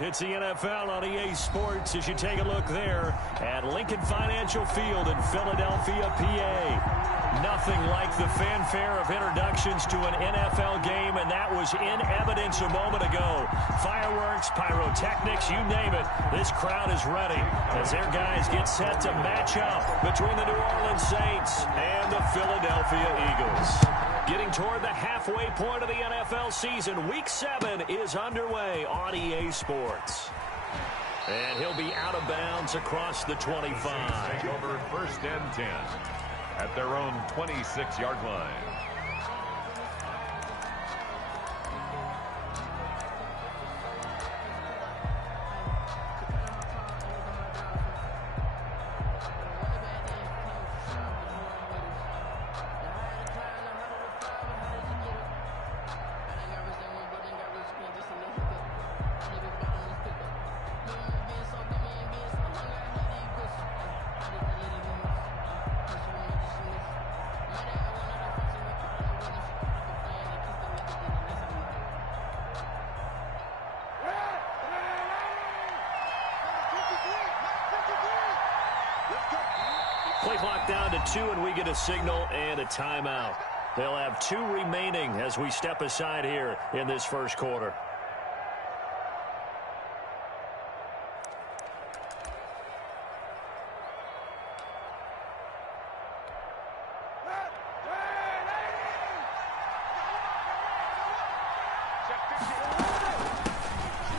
It's the NFL on EA Sports as you take a look there at Lincoln Financial Field in Philadelphia, PA. Nothing like the fanfare of introductions to an NFL game, and that was in evidence a moment ago. Fireworks, pyrotechnics, you name it. This crowd is ready as their guys get set to match up between the New Orleans Saints and the Philadelphia Eagles. Getting toward the halfway point of the NFL season, Week 7 is underway on EA Sports. And he'll be out of bounds across the 25. Take over 1st and 10 at their own 26-yard line. Play clock down to 2, and we get a signal and a timeout. They'll have 2 remaining as we step aside here in this first quarter.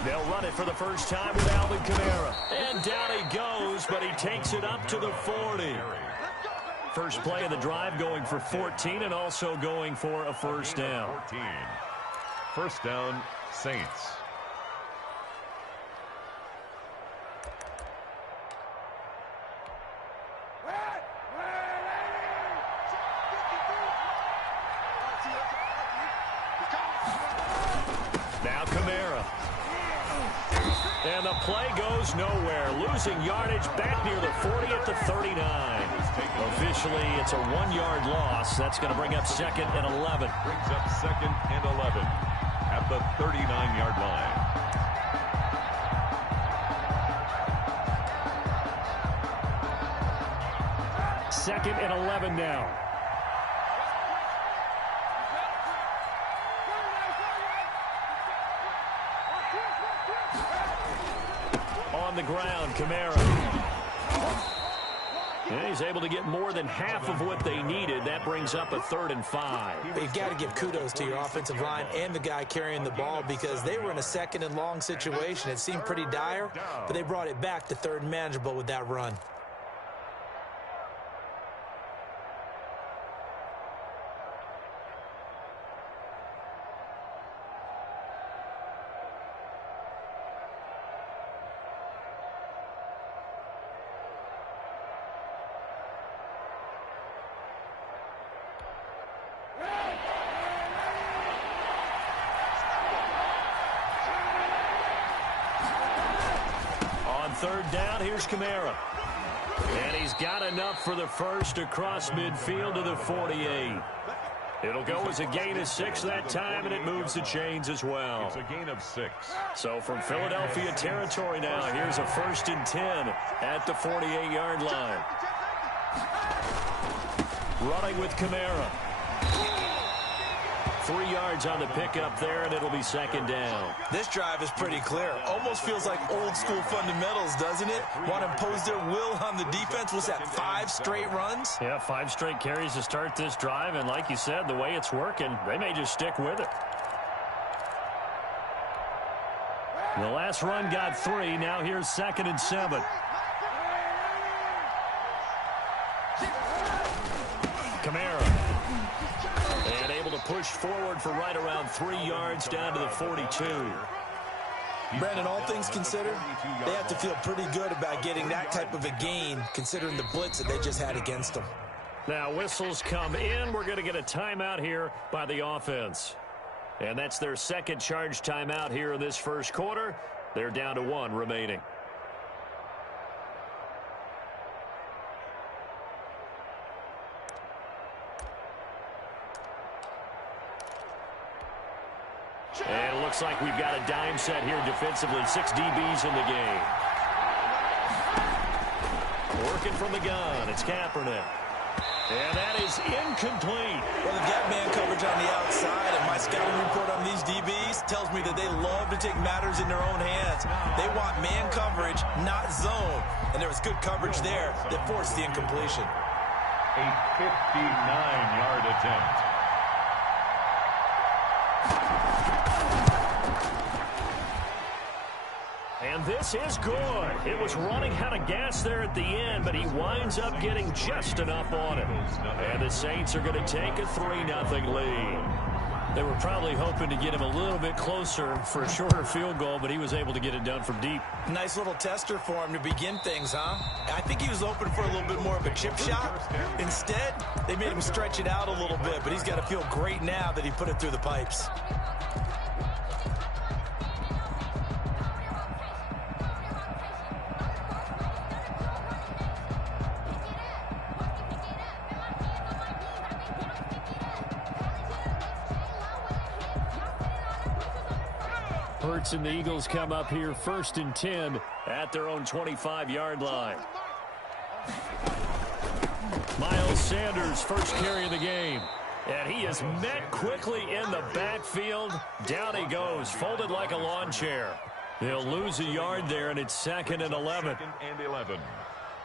They'll run it for the first time with Alvin Kamara. And down he goes, but he takes it up to the 40. First play of the drive going for 14 and also going for a first down. 14. First down, Saints. Now Kamara. And the play goes nowhere. Losing yardage back near the 40 at the 39. Officially, it's a 1-yard loss. That's going to bring up 2nd and 11. Brings up 2nd and 11 at the 39-yard line. Second and 11 now. On the ground, Kamara. And he's able to get more than half of what they needed. That brings up a 3rd and 5. You've got to give kudos to your offensive line and the guy carrying the ball because they were in a 2nd and long situation. It seemed pretty dire, but they brought it back to 3rd and manageable with that run. Third down, here's Kamara. And he's got enough for the first across midfield to the 48. It'll go as a gain of 6 that time, and it moves the chains as well. It's a gain of 6. So from Philadelphia territory now, here's a 1st and 10 at the 48-yard line. Running with Kamara. 3 yards on the pickup there, and it'll be 2nd down. This drive is pretty clear. Almost feels like old school fundamentals, doesn't it? Want to impose their will on the defense. Was that 5 straight runs? Yeah, 5 straight carries to start this drive, and like you said, the way it's working, they may just stick with it. The last run got 3. Now here's 2nd and 7. Kamara. And able to push forward for right around 3 yards down to the 42. Brandon, all things considered, they have to feel pretty good about getting that type of a gain considering the blitz that they just had against them. Now whistles come in. We're going to get a timeout here by the offense. And that's their 2nd charge timeout here in this first quarter. They're down to 1 remaining. And looks like we've got a dime set here defensively. 6 DBs in the game. Working from the gun, it's Kaepernick. And that is incomplete. Well, they've got man coverage on the outside, and my scouting report on these DBs tells me that they love to take matters in their own hands. They want man coverage, not zone. And there was good coverage there that forced the incompletion. A 59-yard attempt. And this is good. It was running out of gas there at the end, but he winds up getting just enough on it. And the Saints are going to take a 3-0 lead. They were probably hoping to get him a little bit closer for a shorter field goal, but he was able to get it done from deep. Nice little tester for him to begin things, huh? I think he was hoping for a little bit more of a chip shot. Instead, they made him stretch it out a little bit, but he's got to feel great now that he put it through the pipes. Hurts and the Eagles come up here 1st and 10 at their own 25-yard line. Miles Sanders first carry of the game. And he is met quickly in the backfield. Down he goes, folded like a lawn chair. They'll lose a yard there, and it's 2nd and 11. 2nd and 11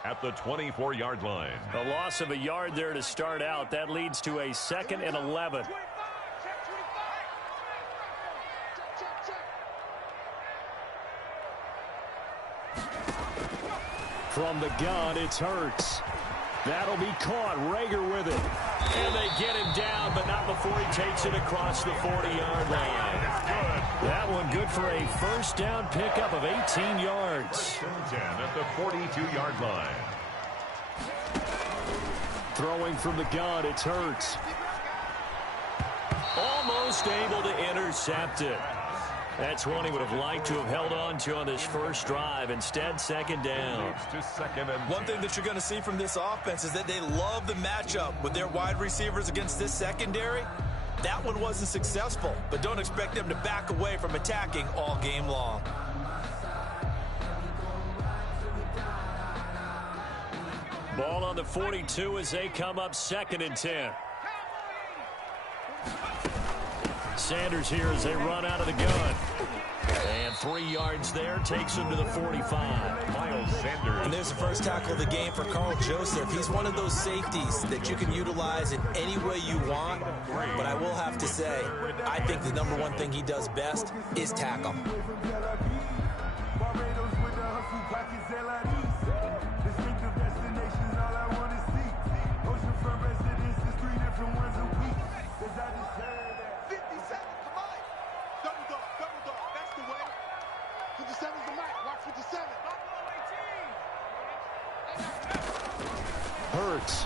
at the 24-yard line. A loss of a yard there to start out. That leads to a 2nd and 11. From the gun, it's Hurts. That'll be caught. Rager with it. And they get him down, but not before he takes it across the 40-yard line. That one good for a first down pickup of 18 yards. 10 at the 42-yard line. Throwing from the gun, it's Hurts. Almost able to intercept it. That's one he would have liked to have held on to on this first drive. Instead, 2nd down. One thing that you're going to see from this offense is that they love the matchup with their wide receivers against this secondary. That one wasn't successful, but don't expect them to back away from attacking all game long. Ball on the 42 as they come up 2nd and 10. Sanders here as they run out of the gun. And 3 yards there takes him to the 45. Miles Sanders. And there's the first tackle of the game for Carl Joseph. He's one of those safeties that you can utilize in any way you want. But I will have to say, I think the number one thing he does best is tackle. Hurts.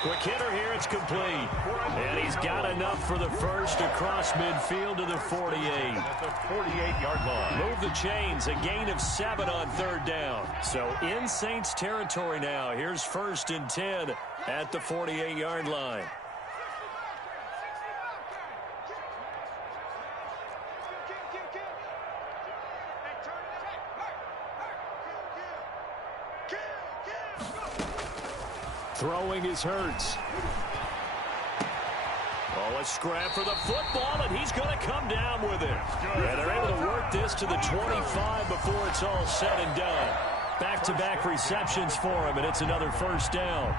Quick hitter here, it's complete. And he's got enough for the first across midfield to the 48. At the 48-yard line. Move the chains, a gain of 7 on 3rd down. So in Saints territory now. Here's 1st and 10 at the 48-yard line. Throwing is Hurts. Oh, a scrap for the football, and he's going to come down with it. And they're able to work this to the 25 before it's all said and done. Back-to-back receptions for him, and it's another first down.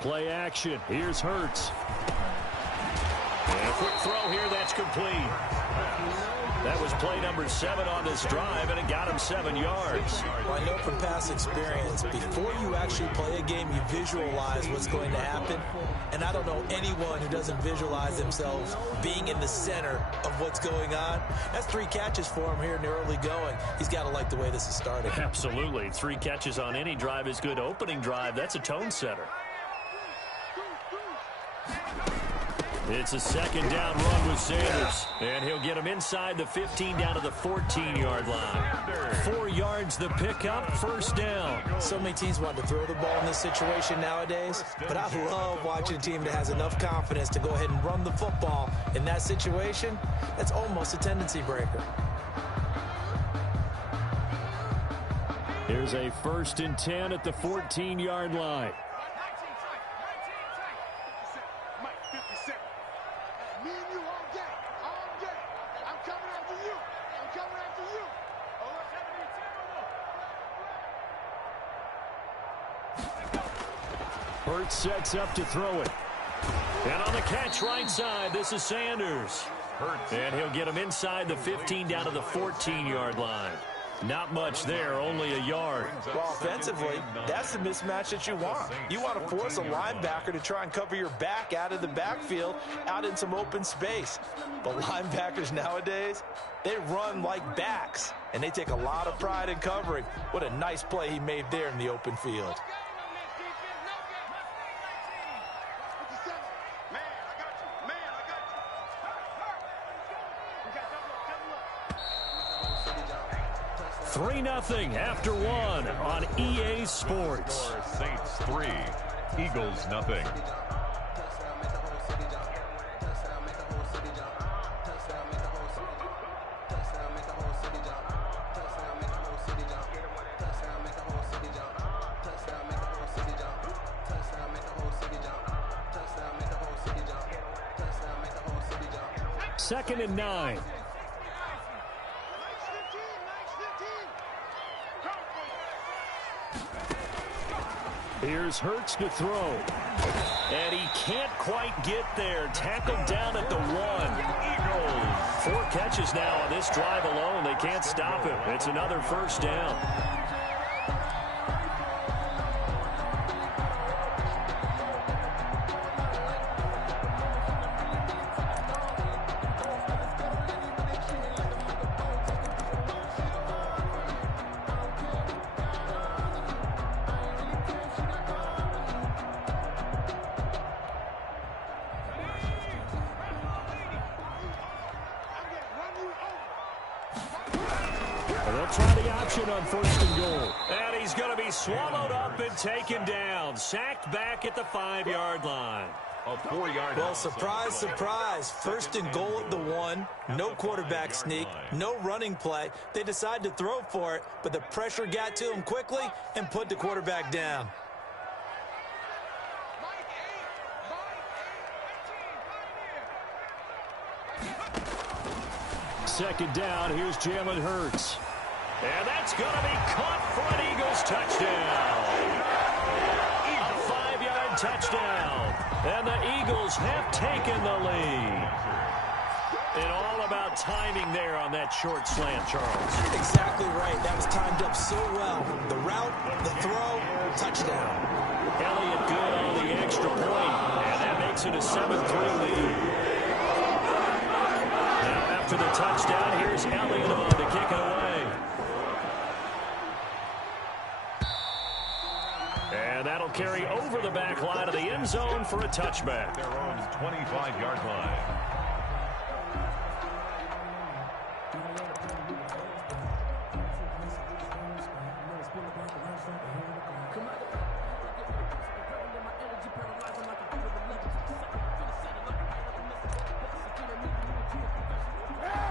Play action. Here's Hurts. And a quick throw here. That's complete. That was play number 7 on this drive, and it got him 7 yards. Well, I know from past experience, before you actually play a game, you visualize what's going to happen. And I don't know anyone who doesn't visualize themselves being in the center of what's going on. That's 3 catches for him here in the early going. He's got to like the way this is starting. Absolutely. 3 catches on any drive is good. Opening drive, that's a tone setter. It's a second down run with Sanders. And he'll get him inside the 15 down to the 14-yard line. 4 yards the pickup, first down. So many teams want to throw the ball in this situation nowadays, but I love watching a team that has enough confidence to go ahead and run the football in that situation. That's almost a tendency breaker. Here's a 1st and 10 at the 14-yard line. Hurts sets up to throw it. And on the catch right side, this is Sanders. And he'll get him inside the 15 down to the 14-yard line. Not much there, only a yard. Well, offensively, that's the mismatch that you want. You want to force a linebacker to try and cover your back out of the backfield, out in some open space. But linebackers nowadays, they run like backs, and they take a lot of pride in covering. What a nice play he made there in the open field. Three 3-0 after 1 on EA Sports. Saints 3, Eagles 0. Second and 9. Here's Hurts to throw. And he can't quite get there. Tackled down at the 1. Eagles. 4 catches now on this drive alone. They can't stop him. It's another first down. Try the option on 1st and goal. And he's going to be swallowed up and taken down. Sacked back at the 5-yard line. A 4-yard. Well, surprise, surprise. 1st and goal at the 1. No quarterback sneak. No running play. They decide to throw for it, but the pressure got to him quickly and put the quarterback down. Second down. Here's Jalen Hurts. And that's going to be caught for an Eagles touchdown. A 5-yard touchdown. And the Eagles have taken the lead. And all about timing there on that short slant, Charles. Exactly right. That was timed up so well. The route, the throw, touchdown. Elliott good on the extra point. And that makes it a 7-3 lead. Now after the touchdown, here's Elliott on to kick it away. And that'll carry over the back line of the end zone for a touchback. Their own 25-yard line.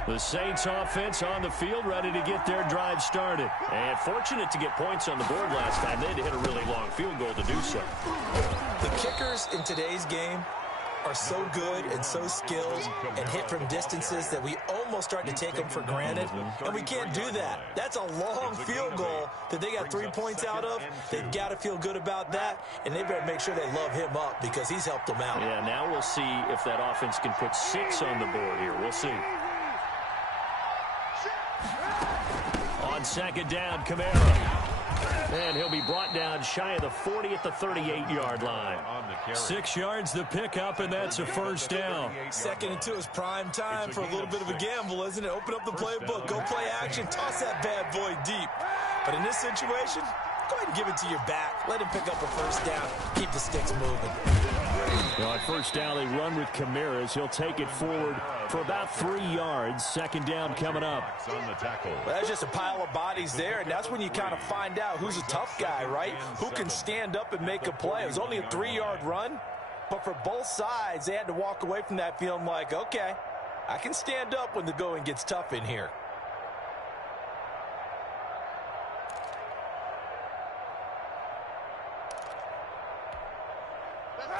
The Saints offense on the field, ready to get their drive started. And fortunate to get points on the board last time. They had to hit a really long field goal to do so. The kickers in today's game are so good and so skilled and hit from distances that we almost start to take them for granted. And we can't do that. That's a long field goal that they got 3 points out of. They've got to feel good about that. And they better make sure they love him up because he's helped them out. Yeah, now we'll see if that offense can put 6 on the board here. We'll see. On second down, Kamara. And he'll be brought down shy of the 40 at the 38-yard line. 6 yards the pickup, and that's a first down. 2nd and 2 is prime time for a little bit of a gamble, isn't it? Open up the playbook, go play action, toss that bad boy deep. But in this situation, go ahead and give it to your back. Let him pick up a first down. Keep the sticks moving. On first down, they run with Kamara. He'll take it forward for about 3 yards. Second down coming up. Well, that's just a pile of bodies there, and that's when you kind of find out who's a tough guy, right? Who can stand up and make a play. It was only a 3-yard run, but for both sides, they had to walk away from that feeling like, okay, I can stand up when the going gets tough in here.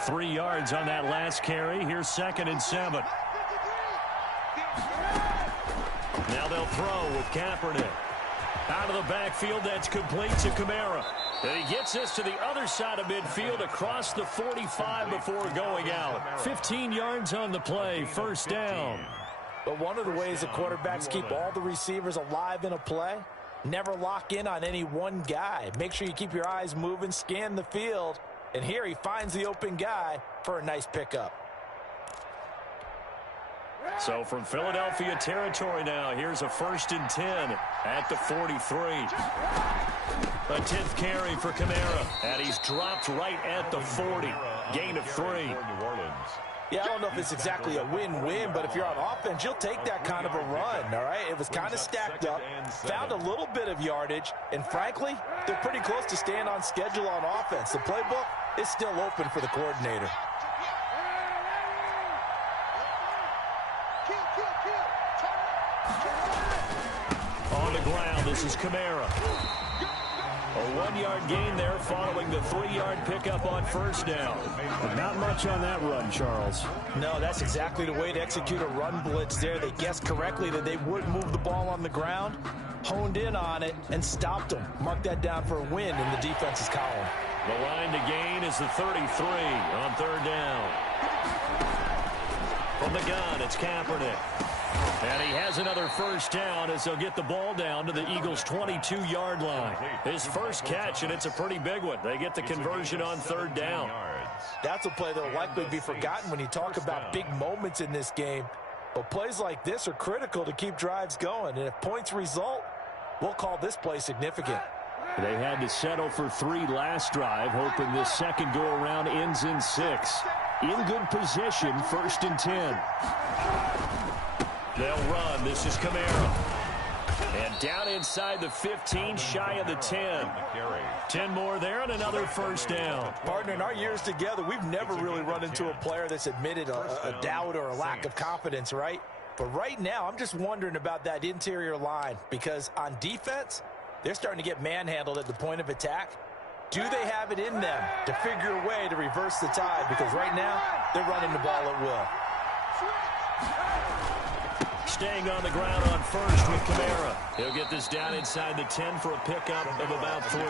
Three yards on that last carry. Here's 2nd and 7. Now they'll throw with Kaepernick. Out of the backfield, that's complete to Kamara. And he gets this to the other side of midfield across the 45 before going out. 15 yards on the play, first down. But one of the ways that quarterbacks keep all the receivers alive in a play, never lock in on any one guy. Make sure you keep your eyes moving, scan the field. And here he finds the open guy for a nice pickup. So from Philadelphia territory now, here's a 1st and 10 at the 43. A 10th carry for Kamara. And he's dropped right at the 40. Gain of 3. Yeah, I don't know if it's exactly a win-win, but if you're on offense, you'll take that kind of a run, all right? It was kind of stacked up, found a little bit of yardage, and frankly, they're pretty close to staying on schedule on offense. The playbook is still open for the coordinator. On the ground, this is Kamara. A 1-yard gain there following the 3-yard pickup on first down. But not much on that run, Charles. No, that's exactly the way to execute a run blitz there. They guessed correctly that they would move the ball on the ground, honed in on it, and stopped them. Mark that down for a win in the defense's column. The line to gain is the 33 on 3rd down. From the gun, it's Kaepernick. And he has another first down as they'll get the ball down to the Eagles' 22-yard line. His first catch, and it's a pretty big one. They get the conversion on 3rd down. That's a play that will likely be forgotten when you talk about big moments in this game. But plays like this are critical to keep drives going. And if points result, we'll call this play significant. They had to settle for 3 last drive, hoping this second go-around ends in 6. In good position, 1st and 10. They'll run. This is Kamara. And down inside the 15, shy of the 10. 10 more there and another first down. Partner, in our years together, we've never really run into a player that's admitted a doubt or a lack of confidence, right? But right now, I'm just wondering about that interior line because on defense, they're starting to get manhandled at the point of attack. Do they have it in them to figure a way to reverse the tide? Because right now, they're running the ball at will. Staying on the ground on first with Kamara. He'll get this down inside the 10 for a pickup of about 3.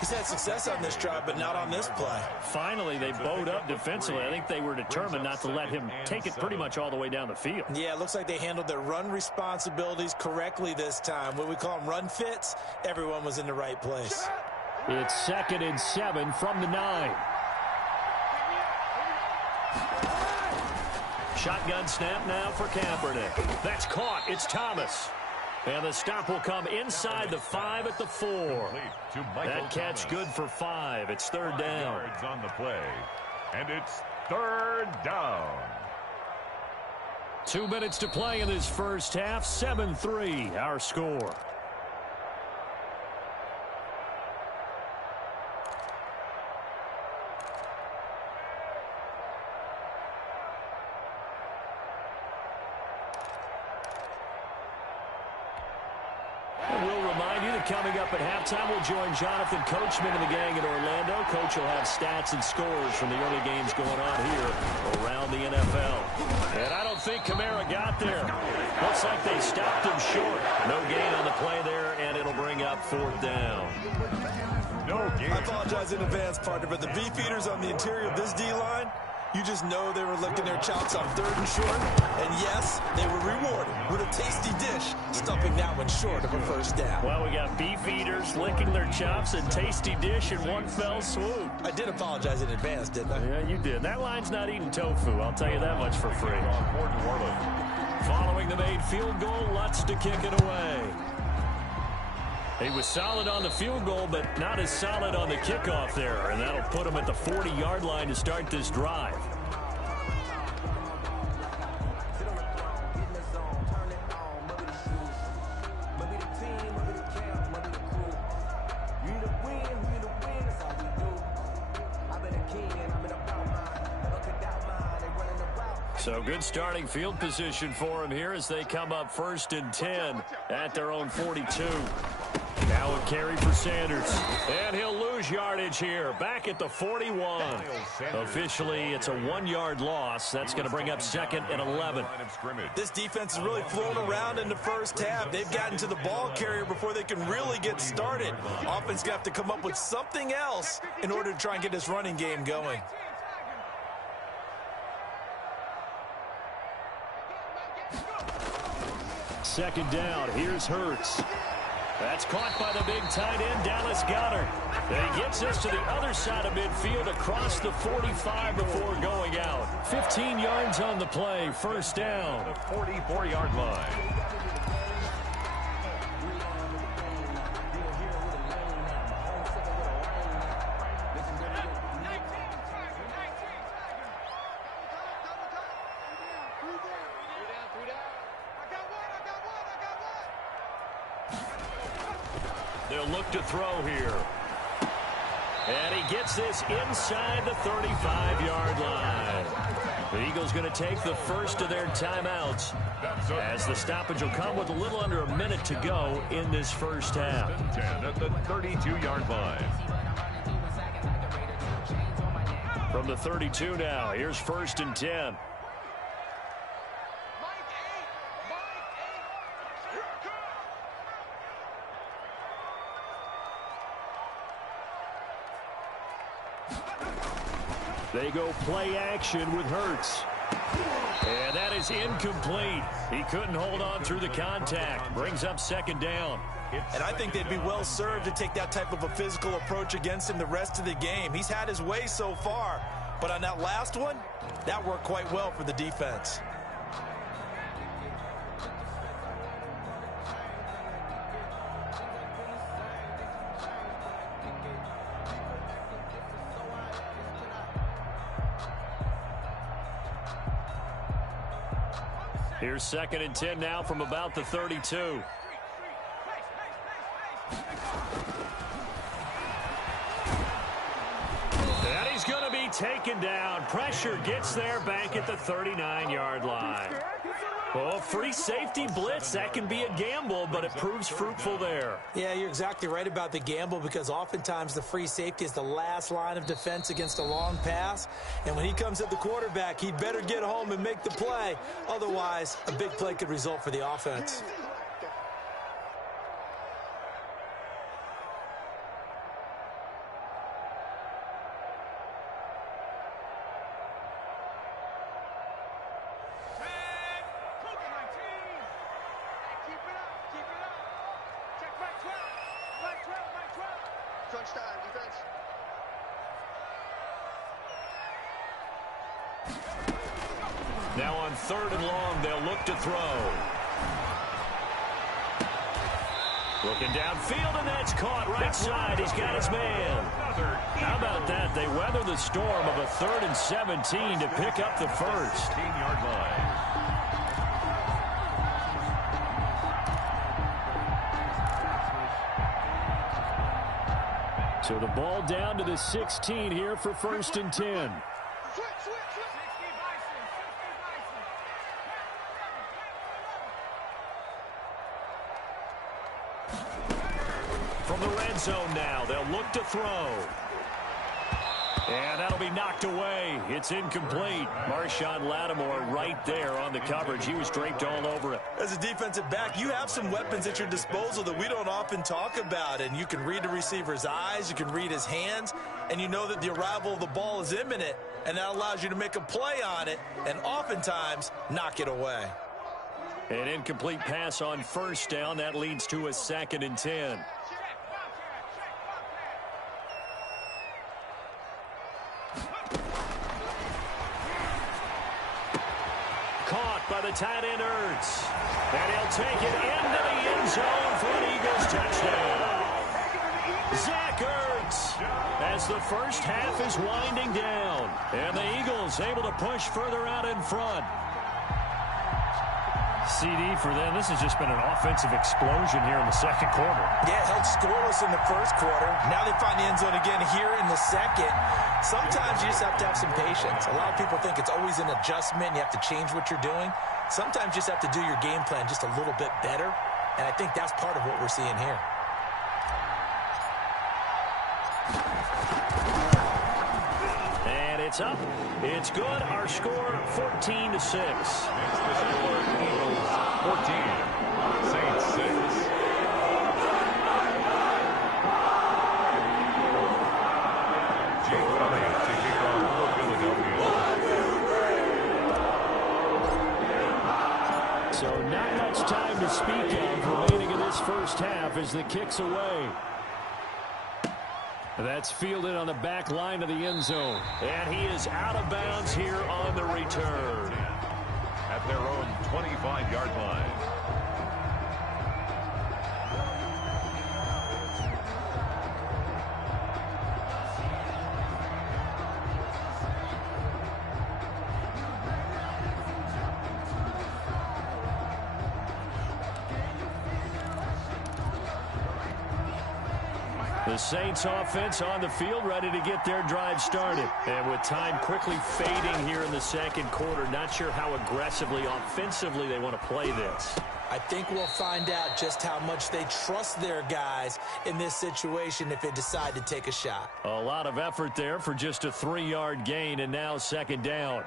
He's had success on this drive, but not on this play. Finally, they bowed up defensively. I think they were determined not to let him take it pretty much all the way down the field. Yeah, it looks like they handled their run responsibilities correctly this time. When we call them run fits, everyone was in the right place. It's 2nd and 7 from the 9. Shotgun snap now for Kaepernick. That's caught. It's Thomas. And the stop will come inside the 5 at the 4. That catch good for 5. It's 3rd down. On the play. And it's 3rd down. 2 minutes to play in this first half. 7-3 our score. Coming up at halftime, we'll join Jonathan Coachman and the gang in Orlando. Coach will have stats and scores from the early games going on here around the NFL. And I don't think Kamara got there. Looks like they stopped him short. No gain on the play there, and it'll bring up 4th down. No gain. I apologize in advance, partner, but the beefeaters on the interior of this D-line, you just know they were licking their chops on 3rd and short. And yes, they were rewarded with a tasty dish, stumping that one short of a first down. Well, we got beef eaters licking their chops and tasty dish in one fell swoop. I did apologize in advance, didn't I? Yeah, you did. That line's not eating tofu. I'll tell you that much for free. Following the made field goal, Lutz to kick it away. He was solid on the field goal, but not as solid on the kickoff there. And that'll put him at the 40-yard line to start this drive. So good starting field position for him here as they come up 1st and 10 at their own 42. Now a carry for Sanders. And he'll lose yardage here. Back at the 41. Officially, it's a 1-yard loss. That's going to bring up 2nd and 11. This defense is really flown around in the first half. They've gotten to the ball carrier before they can really get started. Offense going to have to come up with something else in order to try and get this running game going. Second down. Here's Hurts. That's caught by the big tight end, Dallas Goedert. And he gets us to the other side of midfield across the 45 before going out. 15 yards on the play. First down. The 44-yard line. They'll look to throw here. And he gets this inside the 35-yard line. The Eagles going to take the first of their timeouts as the stoppage will come with a little under a minute to go in this first half. 10 at the 32-yard line. From the 32 now, here's 1st and 10. They go play action with Hurts. And that is incomplete. He couldn't hold on through the contact. Brings up 2nd down. And I think they'd be well served to take that type of a physical approach against him the rest of the game. He's had his way so far. But on that last one, that worked quite well for the defense. Here's 2nd and 10 now from about the 32. And he's going to be taken down. Pressure gets there back at the 39-yard line. Well, free safety blitz, that can be a gamble, but it proves fruitful there. Yeah, you're exactly right about the gamble because oftentimes the free safety is the last line of defense against a long pass. And when he comes at the quarterback, he'd better get home and make the play. Otherwise, a big play could result for the offense. Now on 3rd and long, they'll look to throw. Looking downfield, and that's caught right side. He's got his man. How about that? They weather the storm of a 3rd and 17 to pick up the first. 15-yard line. So the ball down to the 16 here for 1st and 10. From the red zone now, they'll look to throw. And that'll be knocked away. It's incomplete. Marshawn Lattimore right there on the coverage. He was draped all over it. As a defensive back, you have some weapons at your disposal that we don't often talk about. And you can read the receiver's eyes, you can read his hands, and you know that the arrival of the ball is imminent. And that allows you to make a play on it and oftentimes knock it away. An incomplete pass on 1st down. That leads to a 2nd and 10. Caught by the tight end Ertz. And he'll take it into the end zone for an Eagles touchdown. Zach Ertz as the first half is winding down. And the Eagles able to push further out in front. CD for them. This has just been an offensive explosion here in the second quarter. Yeah, held scoreless in the first quarter. Now they find the end zone again here in the second. Sometimes you just have to have some patience. A lot of people think it's always an adjustment. You have to change what you're doing. Sometimes you just have to do your game plan just a little bit better. And I think that's part of what we're seeing here. And it's up. It's good. Our score 14-6. It's the score, Eagles 14, Saints 6. Jake Elliott to kick off for Philadelphia. So not much time to speak of remaining in this first half as the kick's away. That's fielded on the back line of the end zone. And he is out of bounds here on the return. At their own 25-yard line. The Saints offense on the field ready to get their drive started. And with time quickly fading here in the second quarter, not sure how aggressively, offensively they want to play this. I think we'll find out just how much they trust their guys in this situation if they decide to take a shot. A lot of effort there for just a 3-yard gain, and now second down.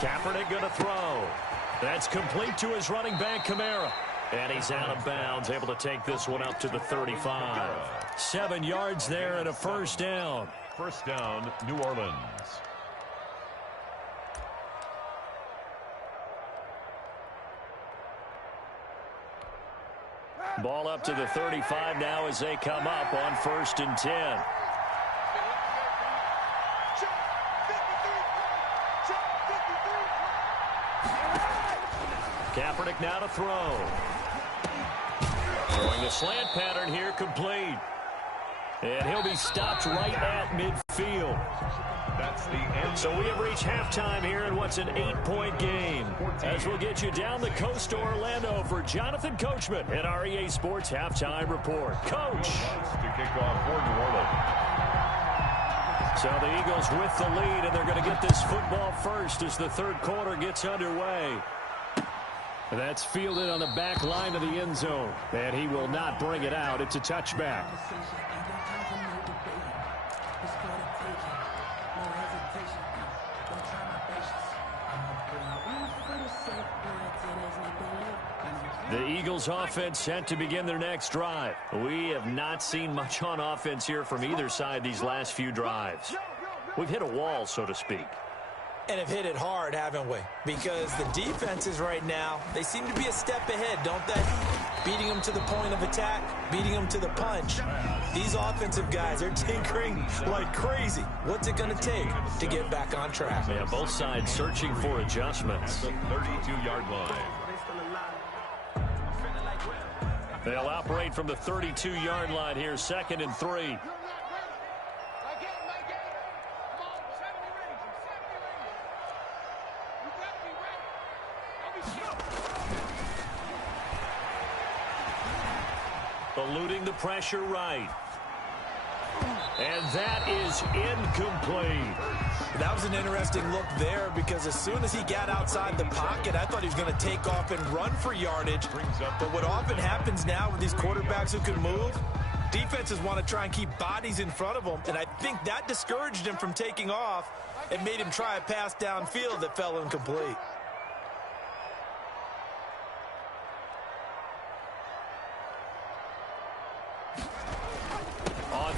Kaepernick going to throw. That's complete to his running back, Kamara. And he's out of bounds, able to take this one up to the 35. 7 yards there and a first down. First down, New Orleans. Ball up to the 35 now as they come up on 1st and 10. Kaepernick now to throw. Throwing the slant pattern here, complete. And he'll be stopped right at midfield. That's the end. So we have reached halftime here in what's an 8-point game. As we'll get you down the coast to Orlando for Jonathan Coachman at our EA Sports Halftime Report. Coach. To kick off for New Orleans. So the Eagles with the lead, and they're going to get this football first as the third quarter gets underway. That's fielded on the back line of the end zone. And he will not bring it out. It's a touchback. The Eagles offense set to begin their next drive. We have not seen much on offense here from either side these last few drives. We've hit a wall, so to speak. And have hit it hard, haven't we? Because the defenses right now, they seem to be a step ahead, don't they? Beating them to the point of attack, beating them to the punch. These offensive guys are tinkering like crazy. What's it going to take to get back on track? Yeah, both sides searching for adjustments. The 32-yard line. They'll operate from the 32-yard line here, 2nd and 3. Eluding the pressure right. And that is incomplete. That was an interesting look there because as soon as he got outside the pocket, I thought he was going to take off and run for yardage. But what often happens now with these quarterbacks who can move, defenses want to try and keep bodies in front of them. And I think that discouraged him from taking off and made him try a pass downfield that fell incomplete.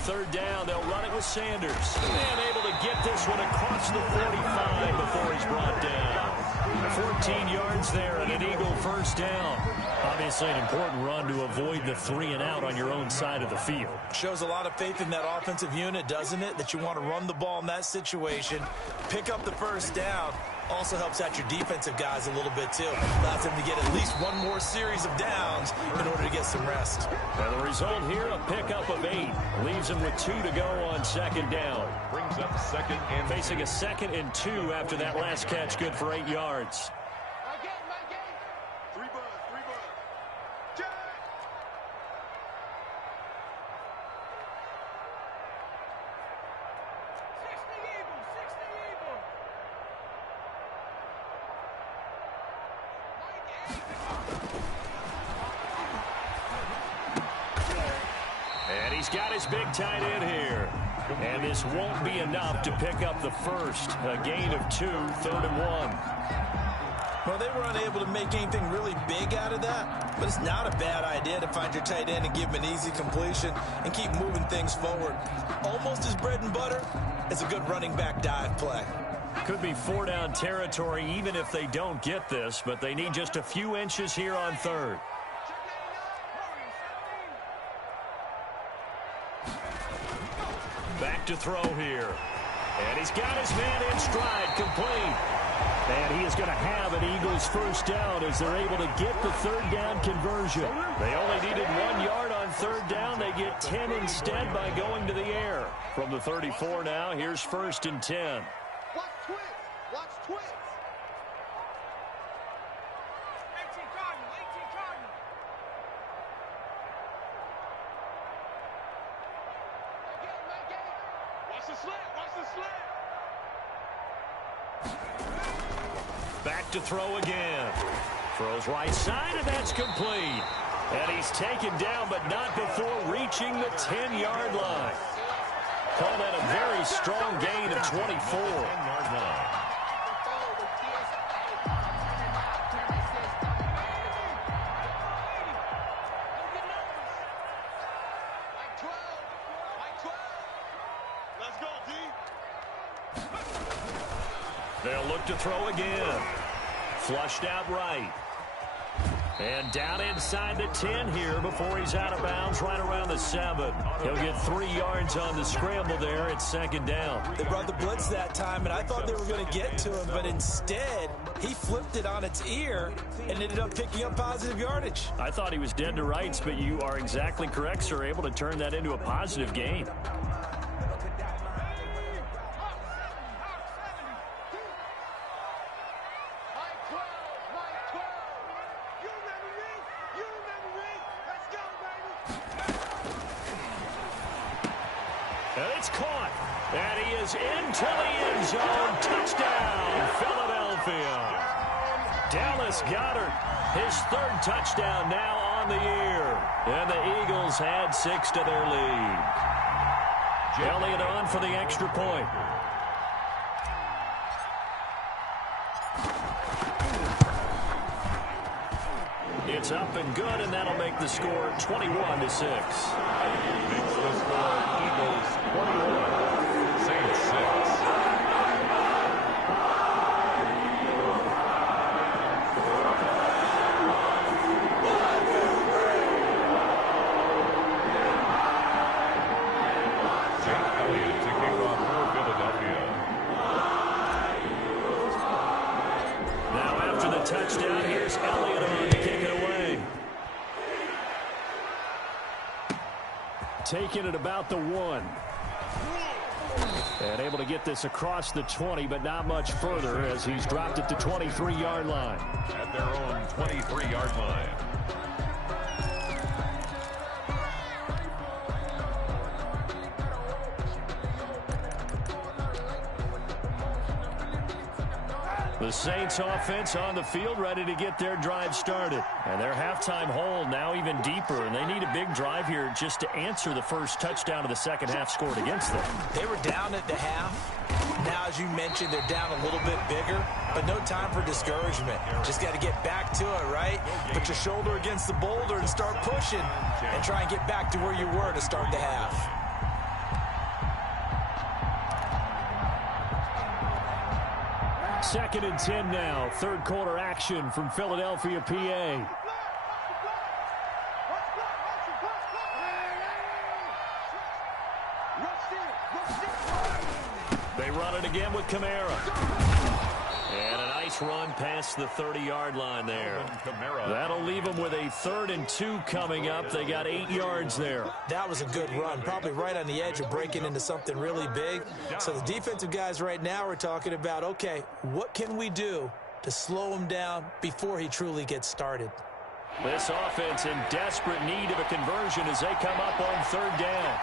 third down. They'll run it with Sanders. And able to get this one across the 45 before he's brought down. 14 yards there and an Eagle first down. Obviously an important run to avoid the 3-and-out on your own side of the field. Shows a lot of faith in that offensive unit, doesn't it? That you want to run the ball in that situation, pick up the first down. Also helps out your defensive guys a little bit, too. Allows them to get at least one more series of downs in order to get some rest. And the result here, a pickup of 8. Leaves them with 2 to go on second down. Brings up second and facing a 2nd and 2 after that last catch, good for 8 yards. He's got his big tight end here. And this won't be enough to pick up the first. A gain of 2, 3rd and 1. Well, they were unable to make anything really big out of that, but it's not a bad idea to find your tight end and give him an easy completion and keep moving things forward. Almost his bread and butter is a good running back dive play. Could be 4-down territory even if they don't get this, but they need just a few inches here on 3rd. Back to throw here. And he's got his man in stride, complete. And he is going to have an Eagles first down as they're able to get the 3rd down conversion. They only needed 1 yard on 3rd down. They get 10 instead by going to the air. From the 34 now, here's 1st and 10. Watch twins. Watch twins. 18 Cardinal. 18 Cardinal. Watch the slant. Watch the slant. Back to throw again. Throws right side, and that's complete. And he's taken down, but not before reaching the 10-yard line. Call that a very strong gain of 24. 10-yard line. Let's go, D. They'll look to throw again. Flushed out right. And down inside the 10 here before he's out of bounds right around the 7. He'll get 3 yards on the scramble there at 2nd down. They brought the blitz that time, and I thought they were going to get to him, but instead he flipped it on its ear and ended up picking up positive yardage. I thought he was dead to rights, but you are exactly correct, sir. Able to turn that into a positive gain. And it's caught. And he is into the end zone. Touchdown, Philadelphia. Dallas Goedert, his 3rd touchdown now on the year. And the Eagles add 6 to their lead. Elliott on for the extra point. It's up and good, and that'll make the score 21-6. Makes the score Eagles 21, Saints 6. Jake Elliott to kick off for Philadelphia. Now after the touchdown, here's Elliott on to kick it away. Taking it about the 1. And able to get this across the 20, but not much further as he's dropped it to 23-yard line. At their own 23-yard line. The Saints offense on the field ready to get their drive started. And their halftime hole now even deeper. And they need a big drive here just to answer the first touchdown of the second half scored against them. They were down at the half. Now, as you mentioned, they're down a little bit bigger, but no time for discouragement. Just got to get back to it, right? Put your shoulder against the boulder and start pushing and try and get back to where you were to start the half. 2nd and 10 now. Third quarter action from Philadelphia, PA. They run it again with Kamara. And a nice run past the 30-yard line there. That'll leave them with a 3rd and 2 coming up. They got 8 yards there. That was a good run, probably right on the edge of breaking into something really big. So the defensive guys right now are talking about, okay, what can we do to slow him down before he truly gets started? This offense in desperate need of a conversion as they come up on 3rd down.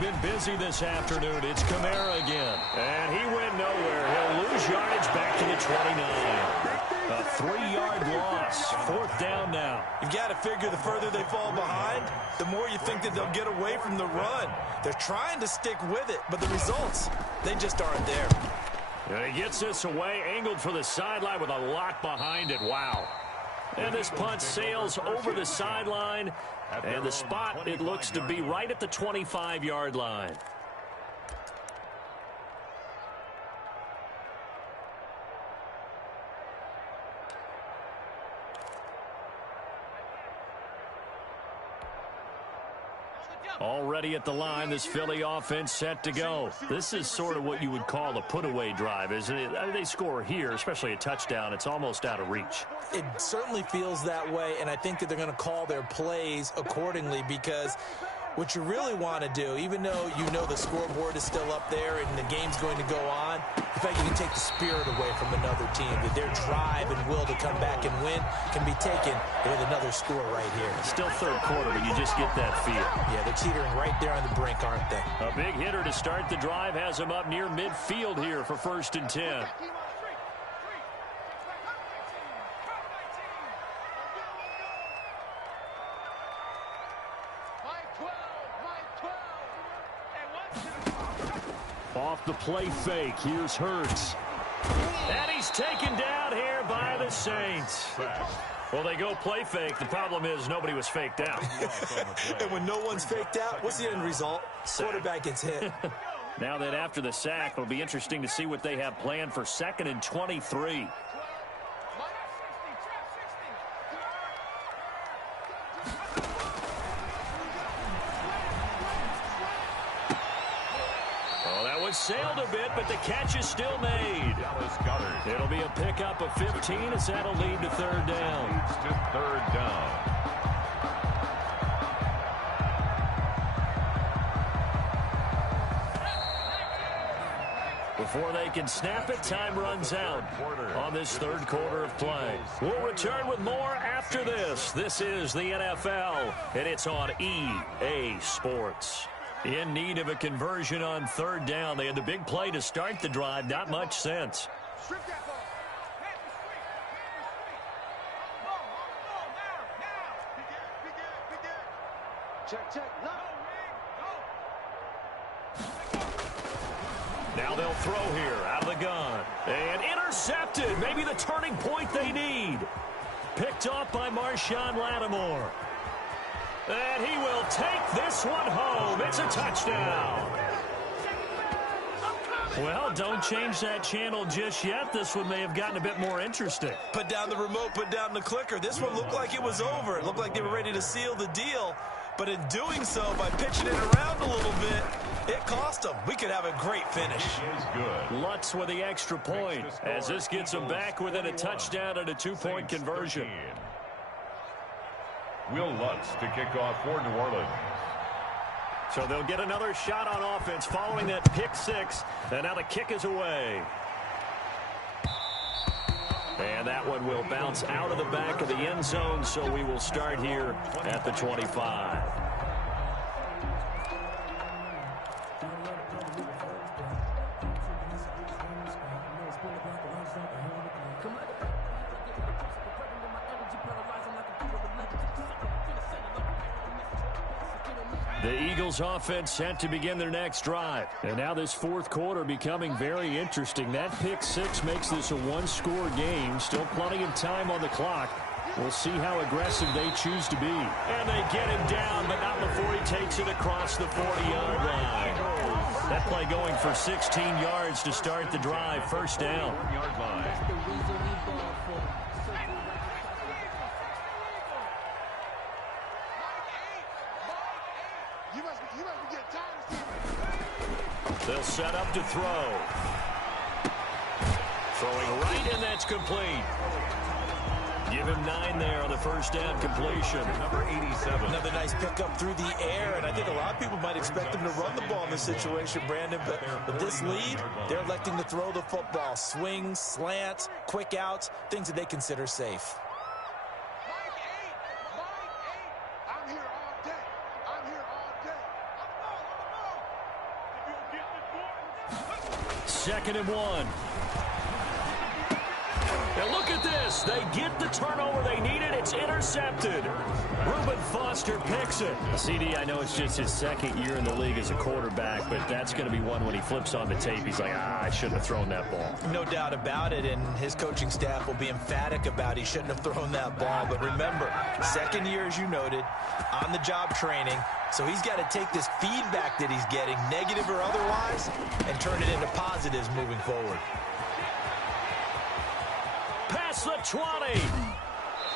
Been busy this afternoon. It's Kamara again. And he went nowhere. He'll lose yardage back to the 29. A 3-yard loss. 4th down now. You've got to figure the further they fall behind, the more you think that they'll get away from the run. They're trying to stick with it, but the results, they just aren't there. And he gets this away, angled for the sideline with a lot behind it. Wow. And this punt sails over the sideline. And the spot, it looks to be right at the 25-yard line. Already at the line, this Philly offense set to go. This is sort of what you would call a put-away drive, isn't it? I mean, they score here, especially a touchdown. It's almost out of reach. It certainly feels that way, and I think that they're going to call their plays accordingly, because what you really want to do, even though you know the scoreboard is still up there and the game's going to go on, in fact, you can take the spirit away from another team. That their drive and will to come back and win can be taken with another score right here. Still 3rd quarter, but you just get that feel. Yeah, they're teetering right there on the brink, aren't they? A big hitter to start the drive has him up near midfield here for 1st and 10. Off the play fake, here's Hurts. And he's taken down here by the Saints. Well, they go play fake. The problem is nobody was faked out. And when no one's faked out, what's the end result? Quarterback gets hit. Now that after the sack, it'll be interesting to see what they have planned for 2nd and 23. Sailed a bit, but the catch is still made. It'll be a pickup of 15 as that'll lead to 3rd down. Leads to 3rd down. Before they can snap it, time runs out on this 3rd quarter of play. We'll return with more after this. This is the NFL, and it's on EA Sports. In need of a conversion on 3rd down. They had the big play to start the drive. Not much sense. Now they'll throw here out of the gun. And intercepted. Maybe the turning point they need. Picked off by Marshawn Lattimore. And he will take this one home. It's a touchdown. Well, don't change that channel just yet. This one may have gotten a bit more interesting. Put down the remote, put down the clicker. This one looked like it was over. It looked like they were ready to seal the deal. But in doing so, by pitching it around a little bit, it cost them. We could have a great finish. Good. Lutz with the extra point as this gets them back within a touchdown and a 2-point conversion. Will Lutz to kick off for New Orleans. So they'll get another shot on offense following that pick 6. And now the kick is away. And that one will bounce out of the back of the end zone, so we will start here at the 25. The Eagles offense set to begin their next drive. And now this fourth quarter becoming very interesting. That pick six makes this a one-score game. Still plenty of time on the clock. We'll see how aggressive they choose to be. And they get him down, but not before he takes it across the 40-yard line. That play going for 16 yards to start the drive. First down. They'll set up to throw. Throwing right, and that's complete. Give him 9 there on the first down completion. Number 87. Another nice pickup through the air, and I think a lot of people might expect him to run the ball in this situation, Brandon, but with this lead, they're electing to throw the football. Swings, slants, quick outs, things that they consider safe. I'm here all day. I'm here all day. Second and 1. And look at this. They get the turnover they needed. It's intercepted. Reuben Foster picks it. CD, I know it's just his second year in the league as a quarterback, but that's going to be one when he flips on the tape. He's like, I shouldn't have thrown that ball. No doubt about it, and his coaching staff will be emphatic about he shouldn't have thrown that ball. But remember, second year, as you noted, on-the-job training, so he's got to take this feedback that he's getting, negative or otherwise, and turn it into positives moving forward. Past the 20.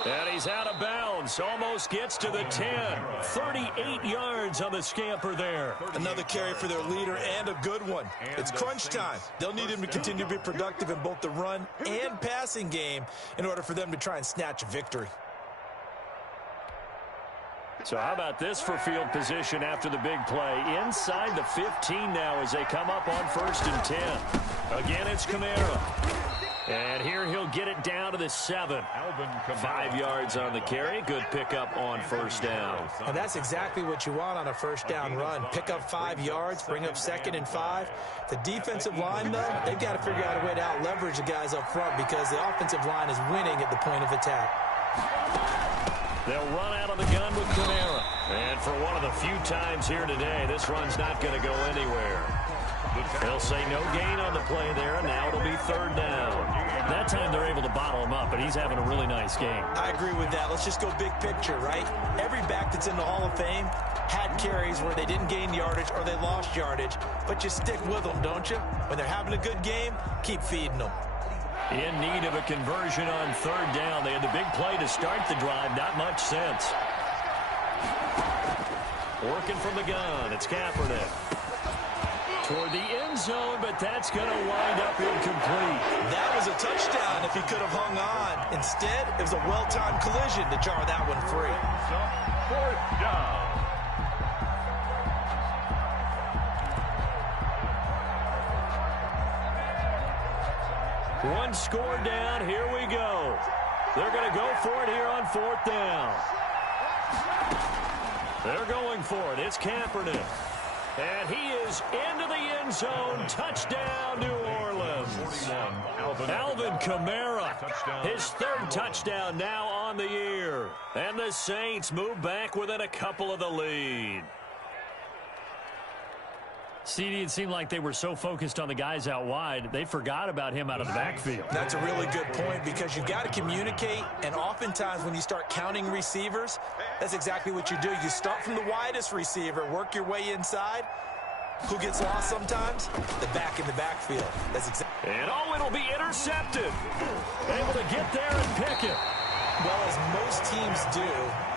And he's out of bounds. Almost gets to the 10. 38 yards on the scamper there. Another carry for their leader and a good one. It's crunch time. They'll need him to continue to be productive in both the run and passing game in order for them to try and snatch a victory. So how about this for field position after the big play? Inside the 15 now as they come up on 1st and 10. Again, it's Kamara. And here he'll get it down to the 7. 5 yards on the carry. Good pickup on first down. And that's exactly what you want on a first down run. Pick up 5 yards, bring up 2nd and 5. The defensive line, though, they've got to figure out a way to out-leverage the guys up front because the offensive line is winning at the point of attack. They'll run out of the gun with Kamara. And for one of the few times here today, this run's not going to go anywhere. They'll say no gain on the play there, and now it'll be 3rd down. That time they're able to bottle him up, but he's having a really nice game. I agree with that. Let's just go big picture, right? Every back that's in the Hall of Fame had carries where they didn't gain yardage or they lost yardage, but you stick with them, don't you? When they're having a good game, keep feeding them. In need of a conversion on 3rd down. They had the big play to start the drive. Not much sense. Working from the gun. It's Kaepernick. Toward the end zone, but that's going to wind up incomplete. That was a touchdown if he could have hung on. Instead, it was a well-timed collision to jar that one free. 4th down. One score down. Here we go. They're going to go for it here on 4th down. They're going for it. It's Kaepernick. And he is into the end zone. Touchdown, New Orleans. 41, Alvin Kamara. His 3rd touchdown now on the year. And the Saints move back within a couple of the lead. CD, it seemed like they were so focused on the guys out wide, they forgot about him out of the backfield. That's a really good point because you've got to communicate, and oftentimes when you start counting receivers, that's exactly what you do. You start from the widest receiver, work your way inside. Who gets lost sometimes? The back in the backfield. That's exactly. And it'll be intercepted. Able to get there and pick it. Well, as most teams do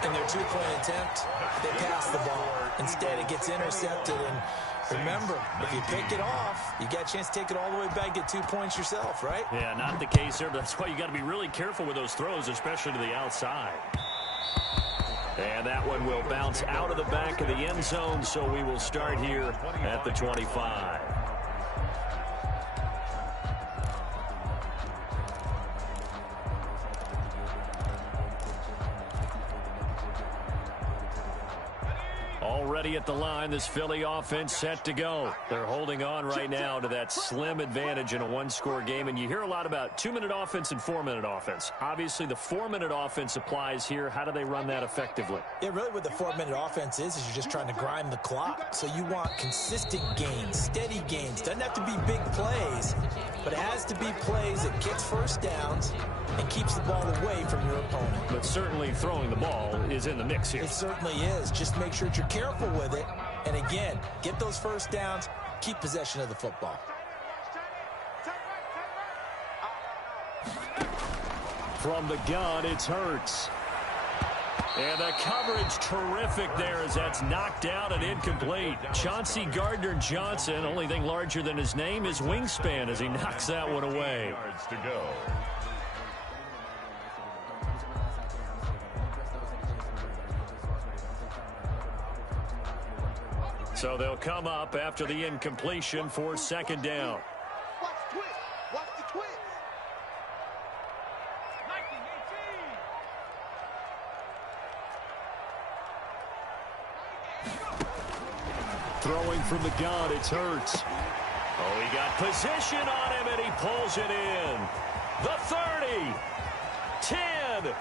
in their two-point attempt, they pass the ball. Instead, it gets intercepted, and remember, if you pick it off, you got a chance to take it all the way back, get 2 points yourself, right? Yeah, not the case there, but that's why you got to be really careful with those throws, especially to the outside. And that one will bounce out of the back of the end zone, so we will start here at the 25. ready at the line. This Philly offense set to go. They're holding on right now to that slim advantage in a one-score game. And you hear a lot about 2-minute offense and 4-minute offense. Obviously, the 4-minute offense applies here. How do they run that effectively? Yeah, really what the 4-minute offense is you're just trying to grind the clock. So you want consistent gains, steady gains. Doesn't have to be big plays, but it has to be plays that gets first downs and keeps the ball away from your opponent. But certainly throwing the ball is in the mix here. It certainly is. Just make sure that you're careful with it. And again, get those first downs, keep possession of the football. From the gun, it's Hurts. And the coverage terrific there as that's knocked out and incomplete. Chauncey Gardner-Johnson, only thing larger than his name is wingspan as he knocks that one away. Yards to go. So they'll come up after the incompletion for second down. Watch the twist. Watch the twist. Throwing from the gun, it's Hurts. Oh, he got position on him, and he pulls it in. The 30, 10,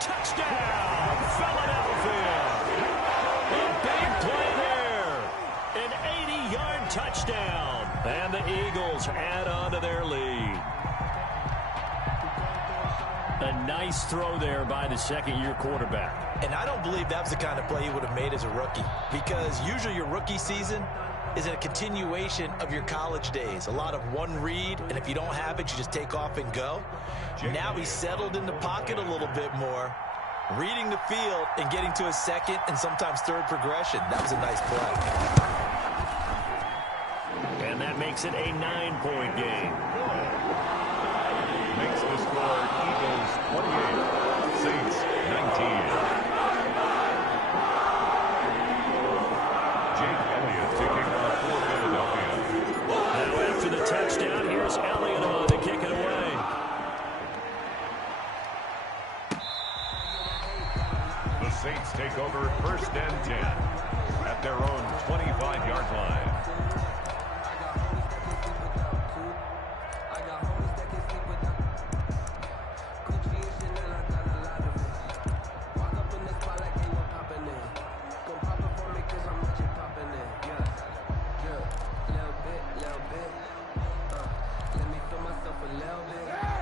touchdown, Philadelphia. A big play there. An 80-yard touchdown. And the Eagles add on to their lead. A nice throw there by the second-year quarterback. And I don't believe that was the kind of play he would have made as a rookie, because usually your rookie season is a continuation of your college days. A lot of one read, and if you don't have it, you just take off and go. Now he's settled in the pocket a little bit more, reading the field and getting to his second and sometimes third progression. That was a nice play. And that makes it a 9-point game. Makes the score Eagles 28, Saints 19. Jake Elliott taking off for Philadelphia. Now after the touchdown, here's Elliott on to kick it away. The Saints take over first and 10 at their own 25-yard line.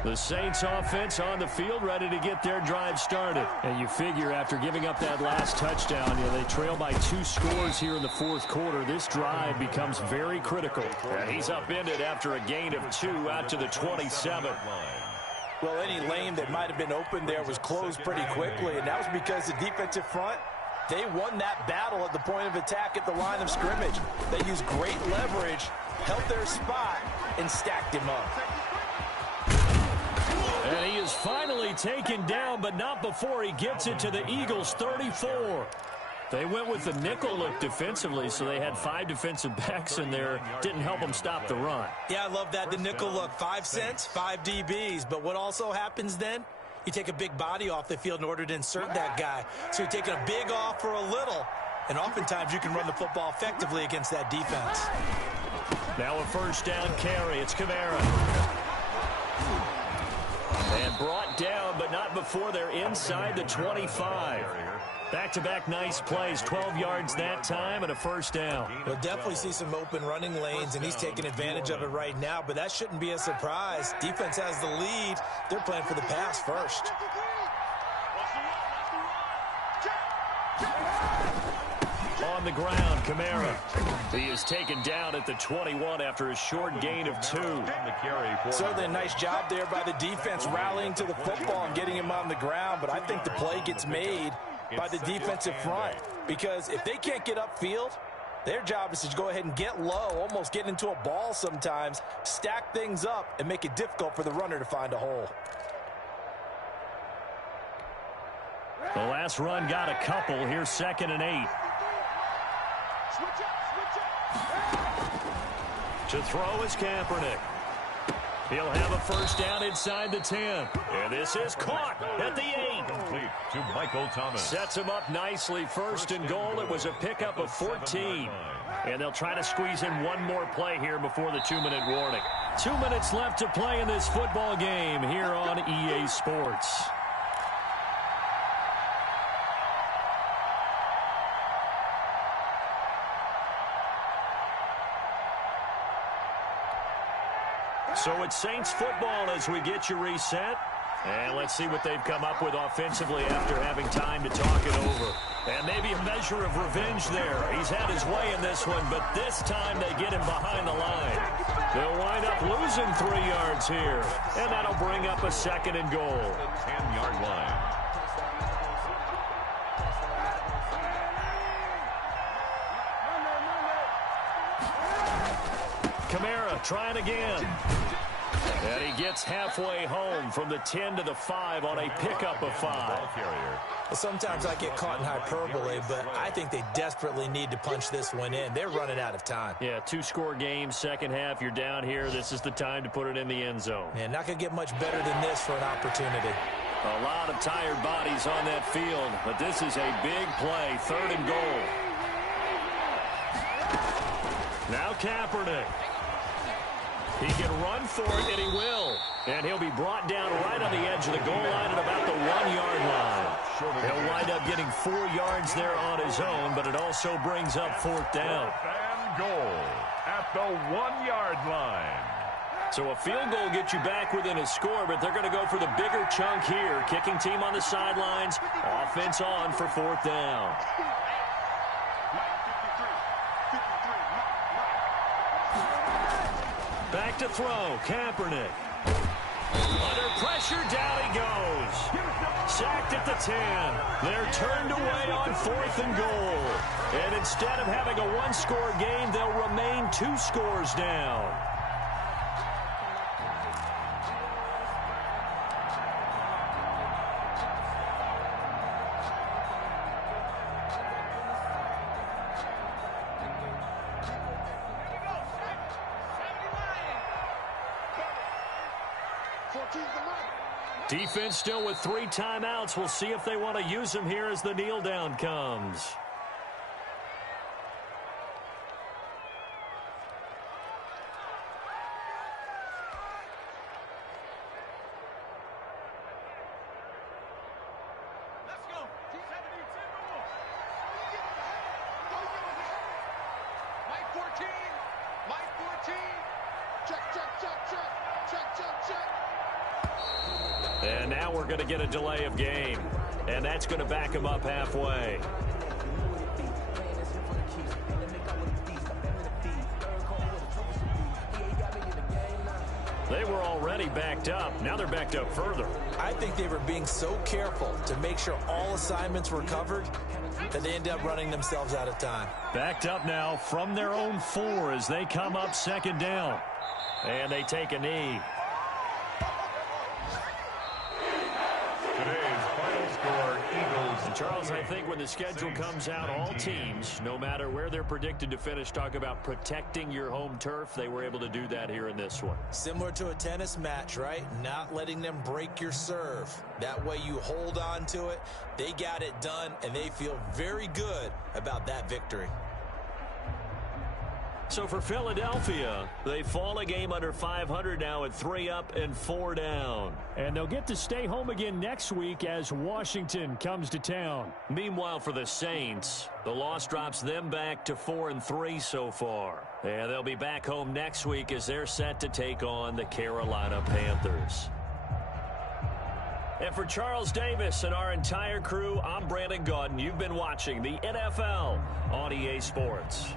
The Saints offense on the field ready to get their drive started. And you figure after giving up that last touchdown, they trail by 2 scores here in the fourth quarter. This drive becomes very critical. And he's upended after a gain of 2 out to the 27. Well, any lane that might have been open there was closed pretty quickly, and that was because the defensive front, they won that battle at the point of attack at the line of scrimmage. They used great leverage, held their spot, and stacked him up. And he is finally taken down, but not before he gets it to the Eagles' 34. They went with the nickel look defensively, so they had 5 defensive backs in there. Didn't help them stop the run. Yeah, I love that, the nickel look. 5 cents, 5 DBs. But what also happens then? You take a big body off the field in order to insert that guy. So you're taking a big off for a little. And oftentimes you can run the football effectively against that defense. Now a first down carry. It's Kamara. And brought down, but not before they're inside the 25. Back-to-back nice plays, 12 yards that time and a first down. We'll definitely see some open running lanes, and he's taking advantage of it right now, but that shouldn't be a surprise. Defense has the lead. They're playing for the pass first. On the ground, Kamara. He is taken down at the 21 after a short gain of 2. Certainly a nice job there by the defense rallying to the football and getting him on the ground, but I think the play gets made by the defensive front, because if they can't get upfield, their job is to go ahead and get low, almost get into a ball sometimes, stack things up, and make it difficult for the runner to find a hole. The last run got a couple. Here's 2nd and 8. To throw is Kaepernick. He'll have a first down inside the 10. And this is caught at the 8. Complete to Michael Thomas. Sets him up nicely. First and goal. It was a pickup of 14. And they'll try to squeeze in one more play here before the 2-minute warning. 2 minutes left to play in this football game here on EA Sports. So it's Saints football as we get you reset. And let's see what they've come up with offensively after having time to talk it over. And maybe a measure of revenge there. He's had his way in this one, but this time they get him behind the line. They'll wind up losing 3 yards here. And that'll bring up a second and goal. 10-yard line. Kamara trying again. And he gets halfway home from the 10 to the 5 on a pickup of 5. Sometimes I get caught in hyperbole, but I think they desperately need to punch this one in. They're running out of time. Yeah, 2-score game, second half. You're down here. This is the time to put it in the end zone. Yeah, not going to get much better than this for an opportunity. A lot of tired bodies on that field, but this is a big play. 3rd and goal. Now Kaepernick. He can run for it, and he will. And he'll be brought down right on the edge of the goal line at about the 1-yard line. He'll wind up getting 4 yards there on his own, but it also brings up 4th down. And goal at the 1-yard line. So a field goal gets you back within a score, but they're going to go for the bigger chunk here. Kicking team on the sidelines. Offense on for 4th down. Back to throw, Kaepernick. Under pressure, down he goes. Sacked at the 10. They're turned away on 4th and goal. And instead of having a 1-score game, they'll remain 2 scores down. Defense still with 3 timeouts. We'll see if they want to use them here as the kneel down comes. Let's go. Mike 14. Mike 14. Check. And now we're going to get a delay of game. And that's going to back him up halfway. They were already backed up. Now they're backed up further. I think they were being so careful to make sure all assignments were covered that they end up running themselves out of time. Backed up now from their own 4 as they come up 2nd down. And they take a knee. Charles, I think when the schedule comes out, all teams, no matter where they're predicted to finish, talk about protecting your home turf. They were able to do that here in this one. Similar to a tennis match, right? Not letting them break your serve. That way you hold on to it. They got it done, and they feel very good about that victory. So for Philadelphia, they fall a game under 500 now at 3 up and 4 down. And they'll get to stay home again next week as Washington comes to town. Meanwhile, for the Saints, the loss drops them back to 4-3 so far. And they'll be back home next week as they're set to take on the Carolina Panthers. And for Charles Davis and our entire crew, I'm Brandon Gaudin. You've been watching the NFL on EA Sports.